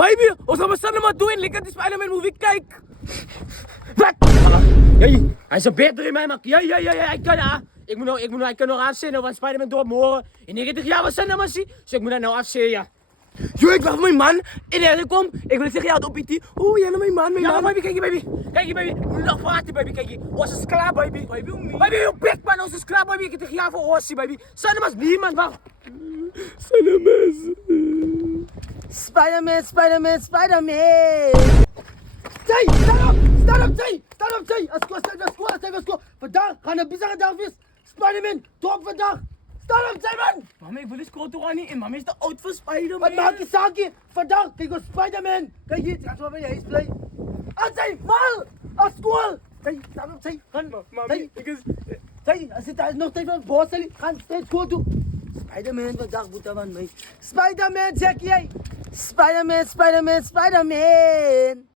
Baby, ons gaan maar samen maar doen. Lekker die Spider-Man movie kijken. Wat? Hij is een beter in mij, man. Ja, hij kan ja. Ik kan nog afzenden van Spider-Man door morgen. In 90 jaar was dat nou maar zie. Dus ik moet dat nou afzenden, ja. Yo, ik wacht mijn man. En hij kom. Ik wil zeggen, ja, op PT. Oeh, jij naar mijn man, Ja, baby, kijk je, baby. Kijk je, baby. We moeten nog praten, baby. Kijk je. Ons is klaar, baby. Baby, je bek, man. Ons is klaar, baby. Ik heb tegen jou voor Ossie, baby. Sannemas, niemand, wacht. Sannemas. Spider-Man, Spider-Man, Spider-Man. Tay, stand up, Tay. Let's go. Vandaag gaan een bizarre dag wees. Spider-Man, top vandaag. Stand up, Tay, man. Mama, ik wil eens kort aan niet in. Mama is te oud voor Spider-Man. Wat maak je zaakje? Vandaag, kijk ons Spider-Man. Kijk hier, ga zo bij je huis blijven. Tay, mal, op school. Tay, stand up, Tay. Mami, ik is... Tay, als het nog tijd van boos zijn, gaan steeds school toe. Spider-Man, vandaag moet dat van mij. Spider-Man, zeg jij. Spider-Man, Spider-Man, Spider-Man.